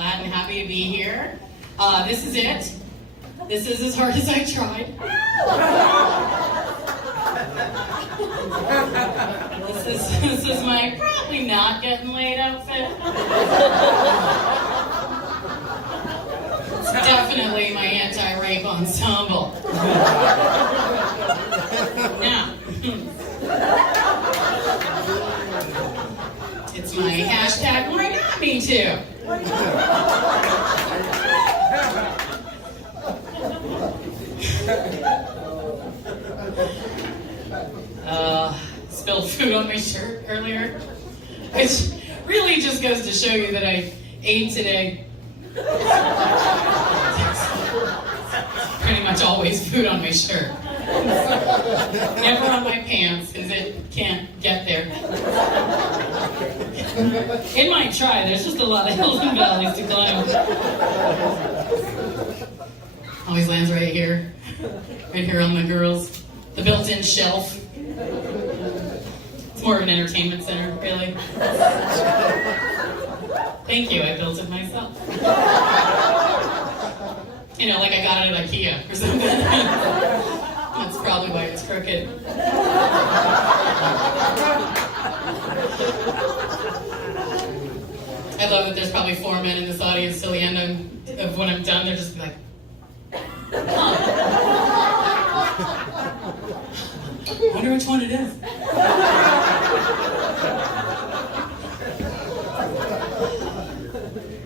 Glad and happy to be here. This is it. This is as hard as I tried. This is my probably not getting laid outfit. It's definitely my anti-rape ensemble. Now, it's my hashtag why not me too. Spilled food on my shirt earlier, which really just goes to show you that I ate today. Pretty much always food on my shirt. Never on my pants, because it can't get there. It might try, there's just a lot of hills and valleys to climb. Always lands right here on the girls. The built-in shelf. It's more of an entertainment center, really. Thank you, I built it myself. You know, like I got it at IKEA or something. That's probably why it's crooked. I love that there's probably 4 men in this audience till the end of when I'm done, they're just like, I wonder which one it is.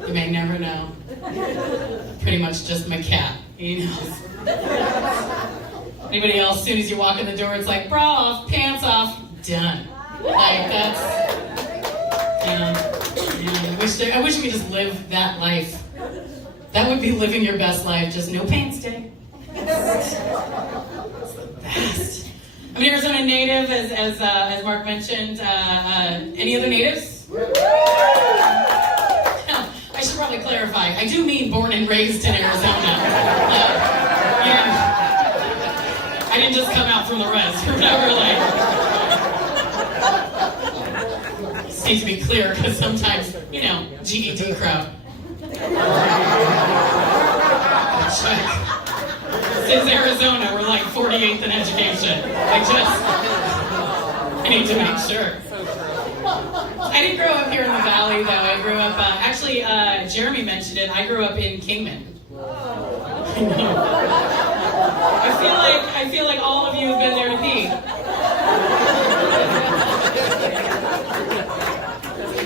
You may never know. Pretty much just my cat, you know. Anybody else, as soon as you walk in the door, it's like, bra off, pants off, done. Like, that's, I wish we just lived that life. That would be living your best life, just no pants day. It's the best. I'm an Arizona native, as Mark mentioned. Any other natives? I should probably clarify. I do mean born and raised in Arizona. I didn't just come out from the res or whatever. Just need to be clear, because sometimes, GED crowd. Check. Since Arizona, we're like 48th in education. I need to make sure. I didn't grow up here in the valley, though. I grew up, actually, Jeremy mentioned it. I grew up in Kingman. I feel like all of you have been there to pee.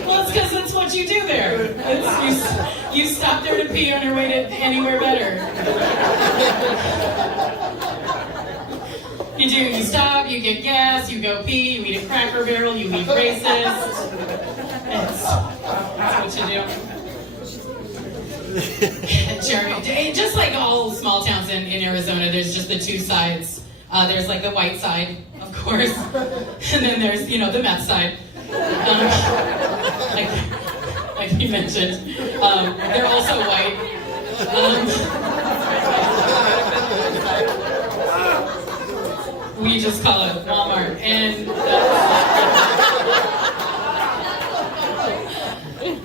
Well, it's because that's what you do there. You stop there to pee on your way to anywhere better. You stop, you get gas, you go pee, you eat a Cracker Barrel, you eat racist. That's what you do. Jeremy, just like all small towns in Arizona, there's just the two sides. There's like the white side, of course, and then there's, the meth side. Like you mentioned. They're also white. We just call it Walmart. And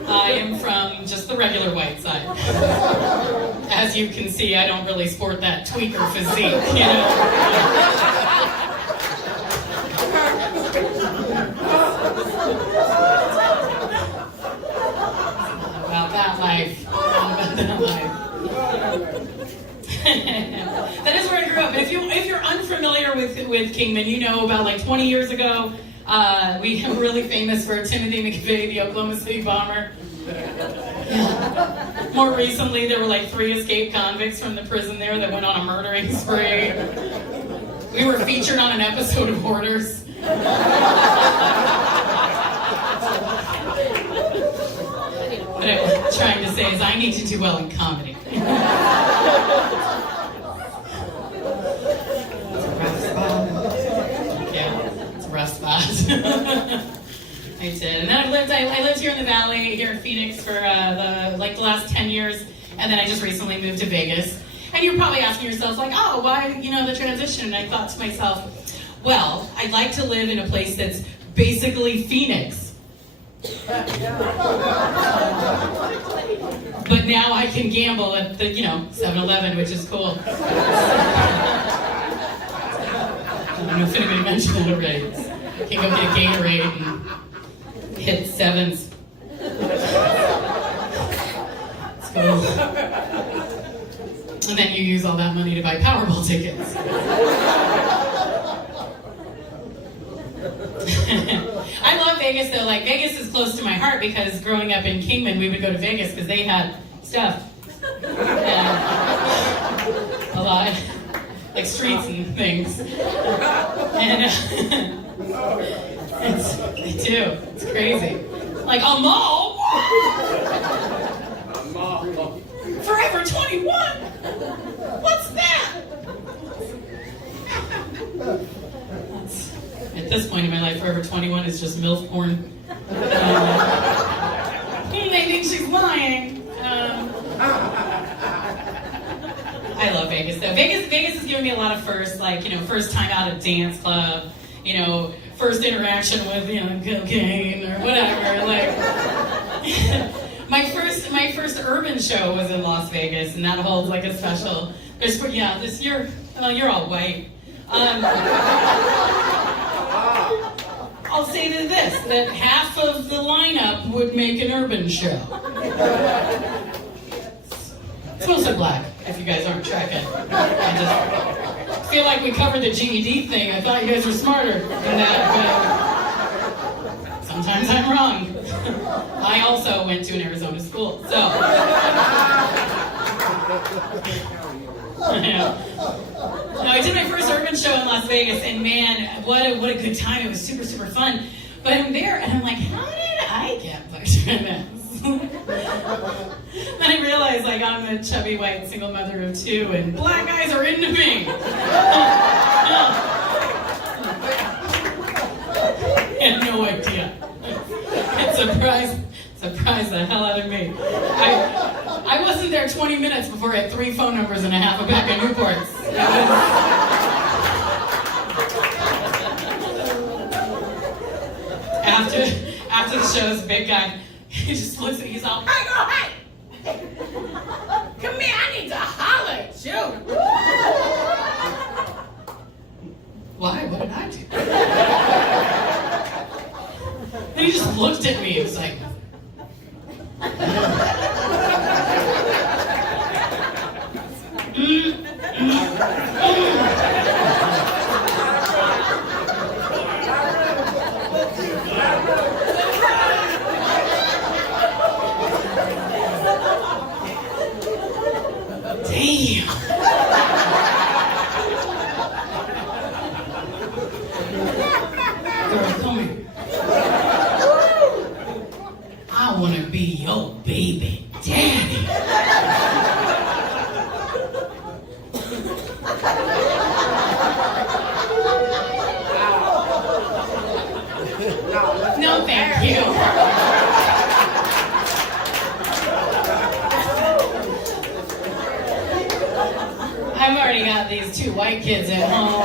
I am from just the regular white side. As you can see, I don't really sport that tweaker physique, About that life. That is where I grew up. If you're unfamiliar with Kingman, you know about like 20 years ago, we were really famous for Timothy McVeigh, the Oklahoma City bomber. More recently, there were like 3 escaped convicts from the prison there that went on a murdering spree. We were featured on an episode of Hoarders. What I'm trying to say is I need to do well in comedy. It's a rough spot. I did. And then I lived here in the valley, here in Phoenix for the last 10 years, and then I just recently moved to Vegas. And you're probably asking yourself, like, oh, why, the transition? And I thought to myself, well, I'd like to live in a place that's basically Phoenix. But but now I can gamble at the 7-Eleven, which is cool. I don't know if anybody mentioned that already. You can go get a Gatorade and hit sevens. It's cool. And then you use all that money to buy Powerball tickets. I love Vegas though. Like, Vegas is close to my heart because growing up in Kingman, we would go to Vegas because they had stuff. And a lot. Like streets and things. And they do. It's crazy. Like a mall? A mall. Forever 21? What's that? At this point in my life, Forever 21 is just MILF porn. They think she's lying. I love Vegas though. Vegas has given me a lot of firsts, like, first time out at dance club, first interaction with, cocaine or whatever. Like, my first urban show was in Las Vegas, and that holds like a special. You're all white. I'll say this, that half of the lineup would make an urban show. It's mostly black, if you guys aren't tracking. I just feel like we covered the GED thing. I thought you guys were smarter than that, but sometimes I'm wrong. I also went to an Arizona school, so. No, I did my first urban show in Las Vegas, and man, what a good time. It was super, super fun. But I'm there, and I'm like, how did I get booked for this? Then I realized, like, I'm a chubby white single mother of 2, and black guys are into me. I had no idea. It surprised the hell out of me. I wasn't there 20 minutes before I had 3 phone numbers and a half a pack of Newports. After the show, this big guy, he just looks at me, he's all, hey, girl, hey! Come here, I need to holler at you. Why? What did I do? And he just looked at me, he was like, damn. Girl, come here. I want to be your baby daddy. No, thank you. I've already got these 2 white kids at home.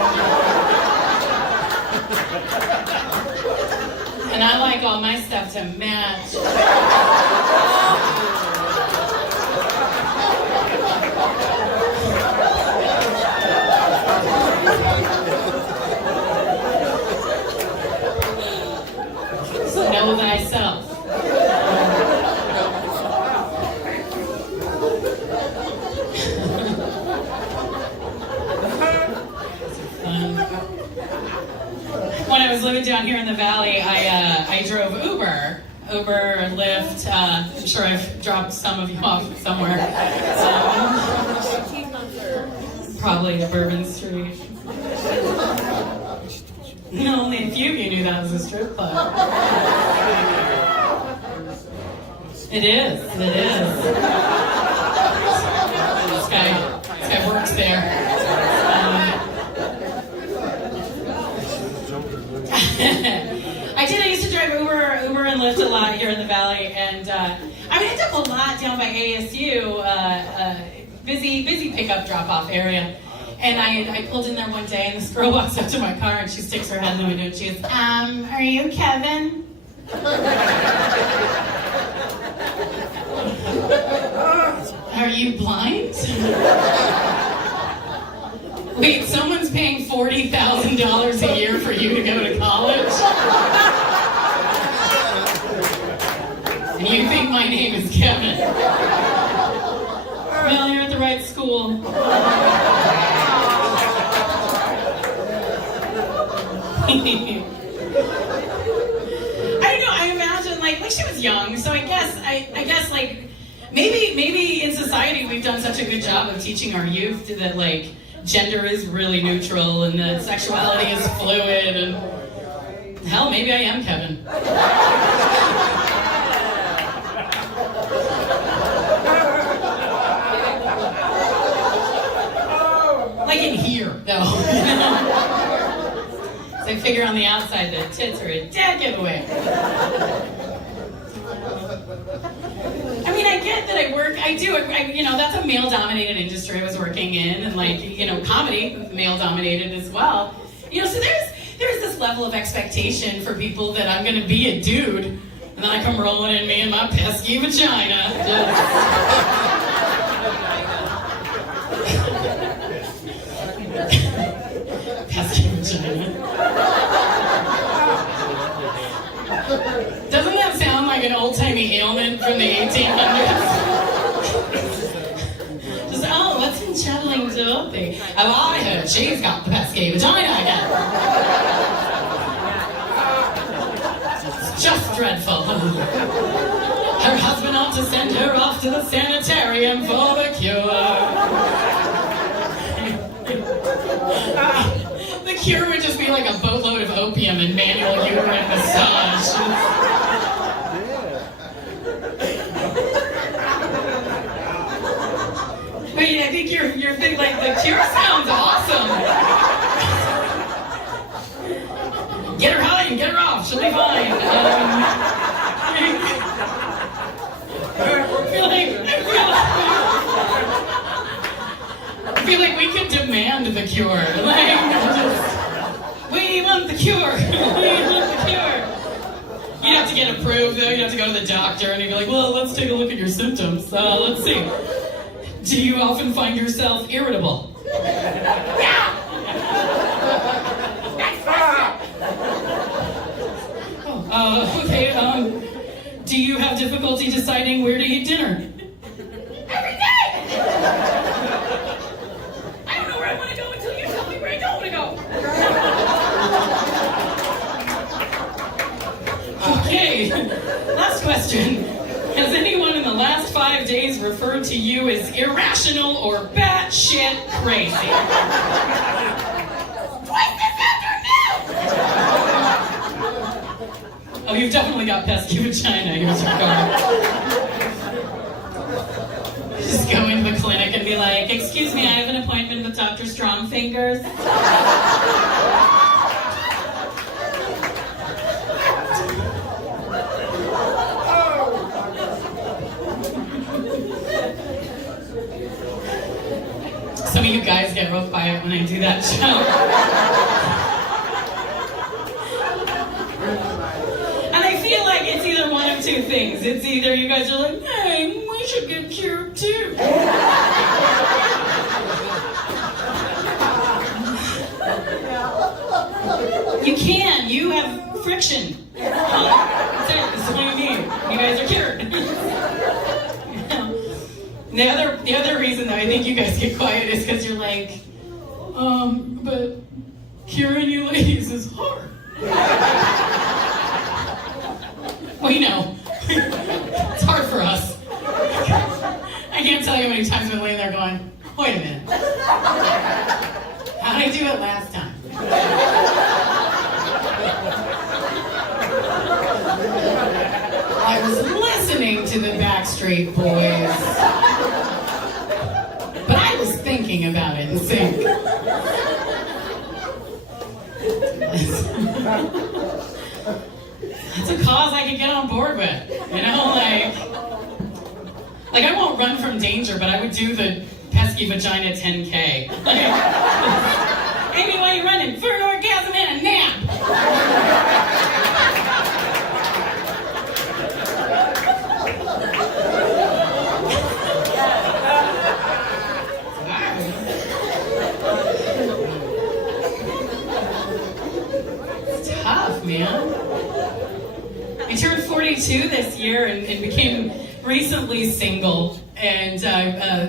And I like all my stuff to match. Know thyself. When I was living down here in the valley, I drove Uber, Lyft. I'm sure I've dropped some of you off somewhere. Probably Bourbon Street. Only a few of you knew that was a strip club. It is. This guy works there. I used to drive Uber and Lyft a lot here in the valley, and I ended up a lot down by ASU, busy pickup drop-off area. And I pulled in there one day, and this girl walks up to my car, and she sticks her head in the window, and she goes, are you Kevin? you blind? Wait, someone's paying $40,000 a year for you to go to college? And you think my name is Kevin? Well, you're at the right school. I don't know, I imagine, like she was young, so I guess, like, maybe in society we've done such a good job of teaching our youth that, like, gender is really neutral and that sexuality is fluid, and hell, maybe I am Kevin. Like in here, though. So I figure on the outside the tits are a dead giveaway. I mean, I get that that's a male-dominated industry I was working in, and comedy, male-dominated as well. So there's this level of expectation for people that I'm gonna be a dude, and then I come rolling in me and my pesky vagina. Pesky vagina. Doesn't that sound like an old-timey ailment from the 1800s? Just, what's been channeling Dorothy? Oh, I heard she's got the pesky vagina again. It's just dreadful. Her husband ought to send her off to the sanitarium for the cure. The cure would just be like a boatload of opium and manual uterine massage. Wait, I think you're thinking, like, the cure sounds awesome. Get her high and get her off, she'll be fine. I feel like we could demand the cure. We want the cure. We want the cure. You'd have to get approved, though. You'd have to go to the doctor, and he'd be like, well, let's take a look at your symptoms. Let's see. Do you often find yourself irritable? Yeah! Next question. Okay, do you have difficulty deciding where to eat dinner? Every day! I don't know where I want to go until you tell me where I don't want to go. Okay, last question. Has anyone in the last 5 days referred to you as irrational or batshit crazy? Twice this afternoon! Oh, you've definitely got pesky vagina. Here's your card. Just go into the clinic and be like, excuse me, I have an appointment with Dr. Strongfingers. Some of you guys get real quiet when I do that show. And I feel like it's either one of two things. It's either you guys are like, hey, we should get cured too. You can. You have friction. That's it. That's what you need. You guys are cured. The other reason that I think you guys get quiet is because you're like, but curing you ladies is hard. We know. It's hard for us. I can't tell you how many times I've been laying there going, wait a minute. How did I do it last time? I was listening to the Backstreet Boys. But I was thinking about it in sync. That's a cause I could get on board with. You know, like I won't run from danger, but I would do the pesky vagina 10K. Amy, why are you running? For an orgasm and a nap. this year and became recently single. And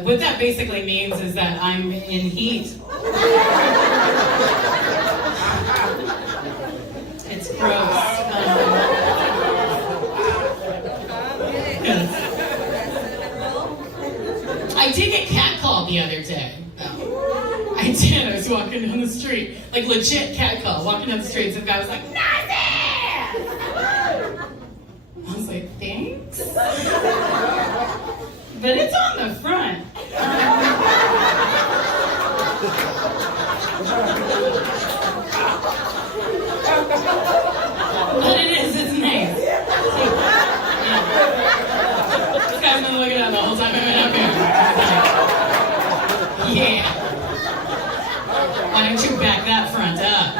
what that basically means is that I'm in heat. It's gross. I did get catcalled the other day. I did. I was walking down the street, like legit catcall. Walking down the street, some guy was like, "Nazi!" I was like, "Thanks," but it's on the front. But it is. It's nice. This guy's been looking at the whole time I've been up here. Yeah. Why don't you back that front up?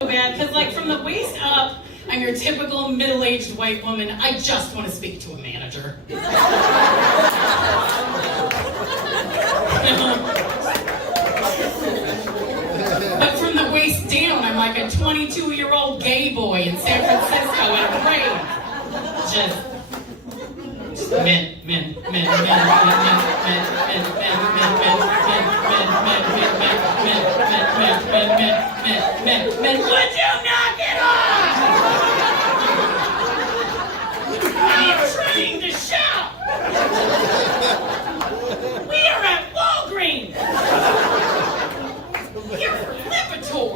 So bad, because like from the waist up, I'm your typical middle-aged white woman. I just want to speak to a manager. But from the waist down, I'm like a 22-year-old gay boy in San Francisco at a rave. Just men. Would you knock it off? I'm trying to shout. We are at Walgreens. You're from Lipitor.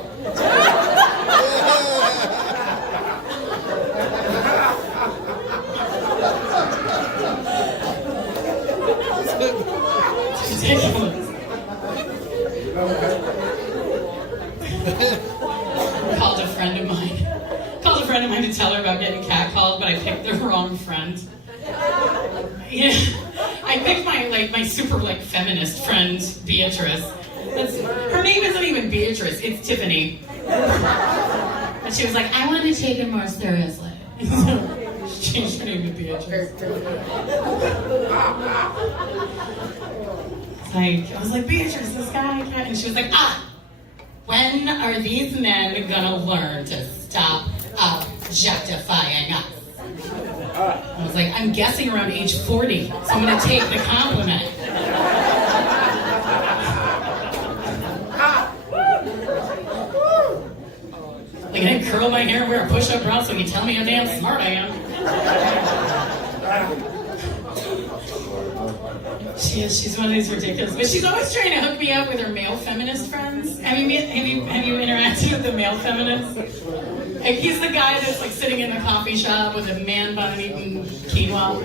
It's ridiculous. Called a friend of mine to tell her about getting catcalled, but I picked the wrong friend. Yeah, I picked my super feminist friend Beatrice. Her name isn't even Beatrice, it's Tiffany. And she was like, I want to take it more seriously. She changed her name to Beatrice. I was like, Beatrice, this guy can't. And she was like, when are these men gonna learn to stop objectifying us? I was like, I'm guessing around age 40, so I'm gonna take the compliment. Like, I curl my hair and wear a push-up bra so you can tell me how damn smart I am. She's one of these ridiculous, but she's always trying to hook me up with her male feminist friends. Have you interacted with the male feminist? Like, he's the guy that's like sitting in the coffee shop with a man bun eating quinoa.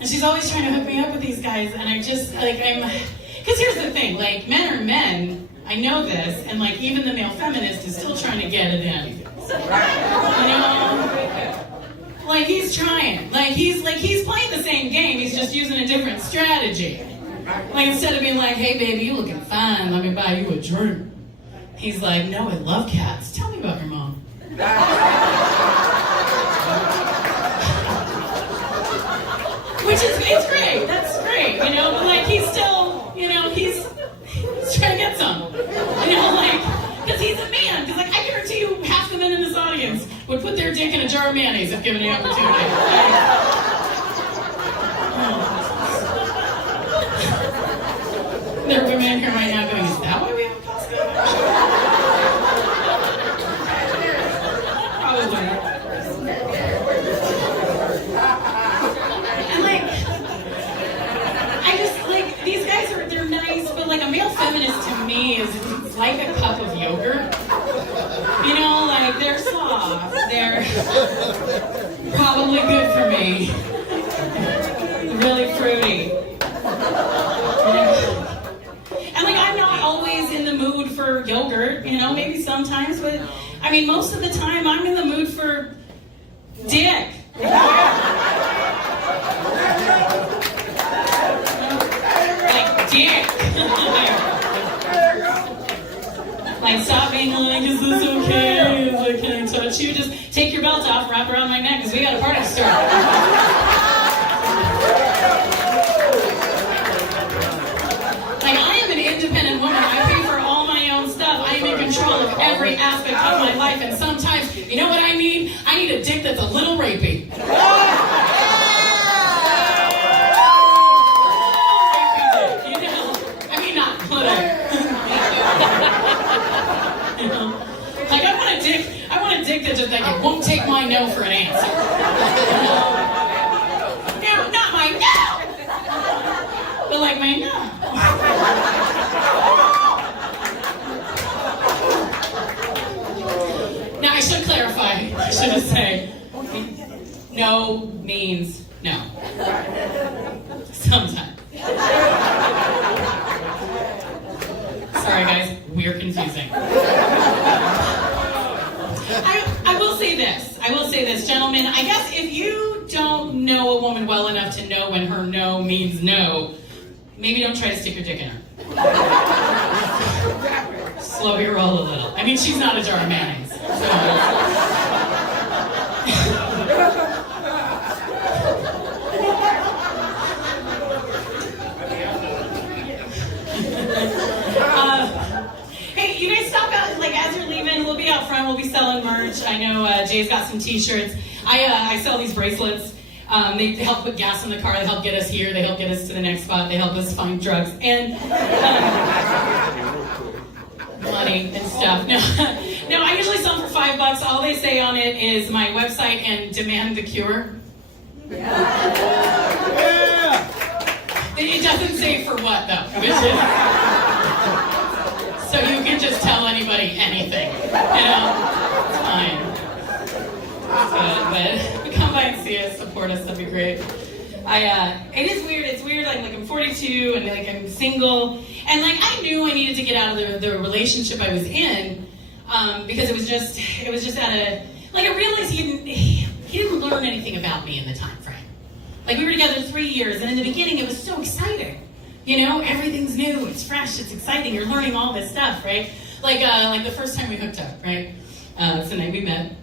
And she's always trying to hook me up with these guys, and I just because here's the thing, like, men are men. I know this, and like even the male feminist is still trying to get it in. You know? Like, he's trying. Like he's playing the same game, he's just using a different strategy. Like, instead of being like, hey baby, you looking fine, let me buy you a drink. He's like, no, I love cats. Tell me about your mom. Which is, it's great, that's great, you know, but like he's still, you know, he's trying to get some. You know, like, because he's a man. Because, like, I guarantee you half the men in this audience would put their dick in a jar of mayonnaise if given the opportunity. There are women here right now going, is that why we have a Costco? Probably. And, like, I just, like, these guys they're nice, but, like, a male feminist to me is like a cup of yogurt. You know, like, they're soft. They're probably good for me. Really fruity. And, like, I'm not always in the mood for yogurt, you know, maybe sometimes, but, I mean, most of the time I'm in the mood for dick. Like, dick. Like, stop being like, is this okay? Like, can I touch you? Just take your belt off, wrap around my neck, because we got a party to start. a dick that's a little rapey. Like I want a dick that just like it won't take my no for an answer. No, not my no, but like my no. Now I should clarify. I should say, no means no. Sometimes. Sorry guys, we're confusing. I will say this, gentlemen. I guess if you don't know a woman well enough to know when her no means no, maybe don't try to stick your dick in her. Slow your roll a little. I mean, she's not a jar of mayonnaise. So. Hey, you guys stop out, like as you're leaving, we'll be out front, we'll be selling merch. I know Jay's got some t-shirts. I sell these bracelets. They help put gas in the car, they help get us here, they help get us to the next spot, they help us find drugs, and money and stuff. No, I usually sell them for $5. All they say on it is my website and demand the cure. Yeah. It doesn't say for what though, which is, so you can just tell anybody anything, you know, it's fine. But come by and see us, support us, that'd be great. It is weird, it's weird, like I'm 42 and like I'm single, and like I knew I needed to get out of the relationship I was in, because it was just at a, like I realized he didn't learn anything about me in the time frame. Like we were together 3 years, and in the beginning it was so exciting. You know, everything's new, it's fresh, it's exciting, you're learning all this stuff, right? Like the first time we hooked up, right? It's the night we met.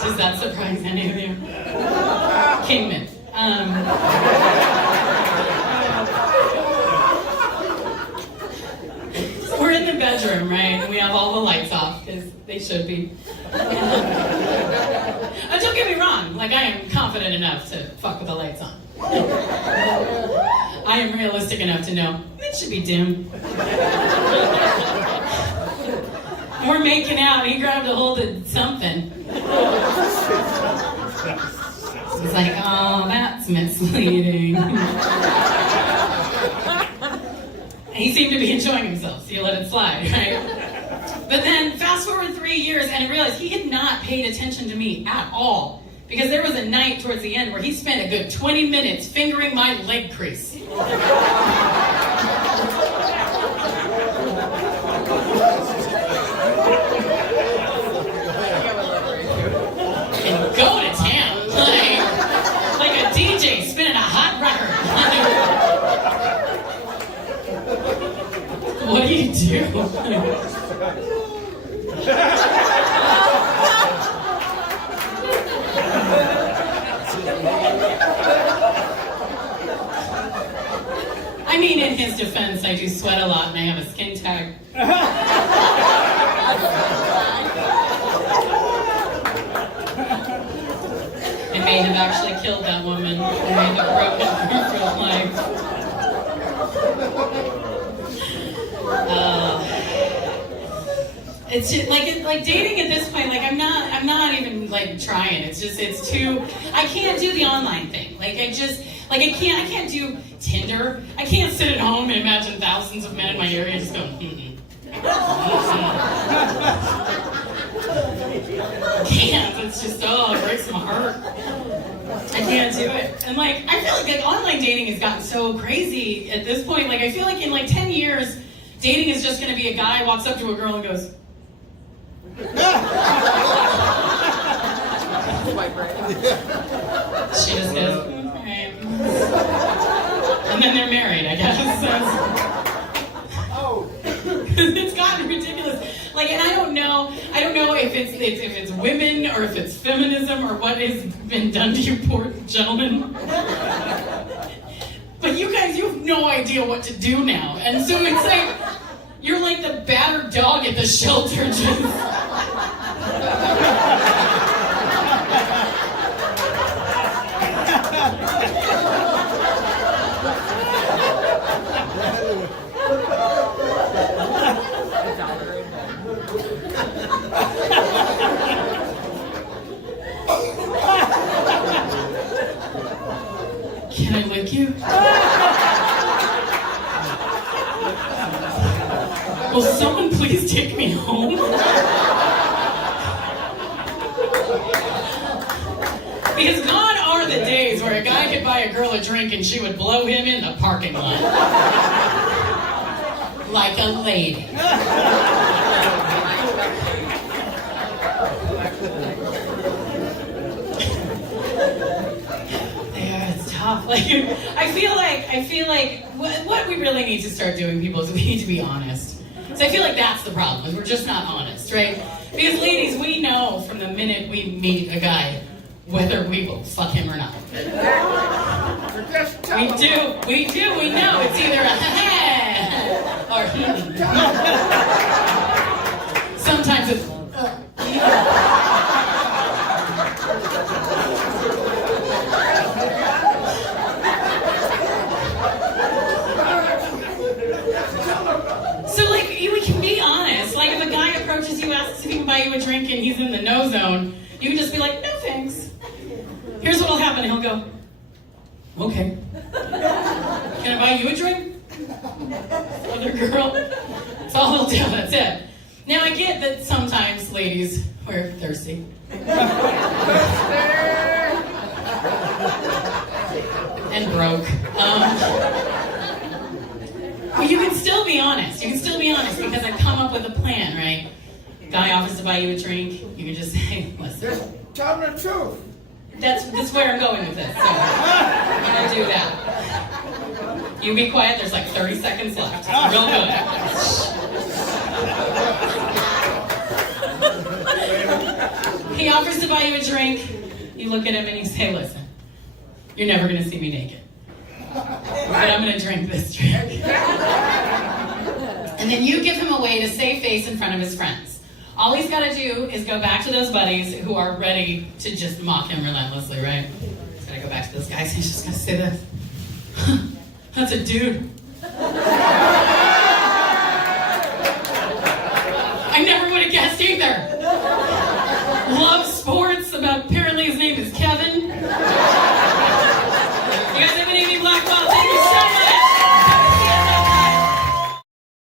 Does that surprise any of you? Kingman. So we're in the bedroom, right? And we have all the lights off, because they should be. Don't get me wrong, like I am confident enough to fuck with the lights on. I am realistic enough to know it should be dim. We're making out, he grabbed a hold of something. He's like, oh, that's misleading. He seemed to be enjoying himself, so you let it slide, right? But then, fast forward 3 years, and I realized he had not paid attention to me at all. Because there was a night towards the end where he spent a good 20 minutes fingering my leg crease. And go to town. Like a DJ spinning a hot record. What do you do? I mean, in his defense, I do sweat a lot and I have a skin tag. I may have actually killed that woman. I may have broken her legs. It's just, like dating at this point. Like I'm not even like trying. It's too. I can't do the online thing. I can't do Tinder. I can't sit at home and imagine thousands of men in my area just going. I can't. It's just it breaks my heart. I can't do it. And I feel like online dating has gotten so crazy at this point. I feel like in 10 years, dating is just going to be a guy walks up to a girl and goes. She just goes, okay. And then they're married, I guess. Oh. It's gotten ridiculous. And I don't know if it's women or if it's feminism or what has been done to you poor gentlemen. But you guys, you have no idea what to do now. And so it's You're like the battered dog at the shelter, just... Can I lick you? Will someone please take me home? Because gone are the days where a guy could buy a girl a drink and she would blow him in the parking lot. Like a lady. Like, I feel like what we really need to start doing, people, is we need to be honest. So I feel like that's the problem, is we're just not honest, right? Because ladies, we know from the minute we meet a guy whether we will fuck him or not. We know. It's either a or sometimes it's you, asks if he can buy you a drink and he's in the no zone, you can just be like, no thanks. Here's what'll happen. He'll go, okay. Can I buy you a drink? Other girl. That's all he'll do, that's it. Now I get that sometimes ladies are thirsty. And broke. But you can still be honest. You can still be honest because I've come up with a plan, right? Guy offers to buy you a drink, you can just say, listen. Just tell him the truth. That's where I'm going with this. So I'm gonna do that. You be quiet, there's like 30 seconds left. It's real good. He offers to buy you a drink, you look at him and you say, listen, you're never gonna see me naked. But I'm gonna drink this drink. And then you give him a way to save face in front of his friends. All he's got to do is go back to those buddies who are ready to just mock him relentlessly, right? He's got to go back to those guys. He's just going to say this. That's a dude.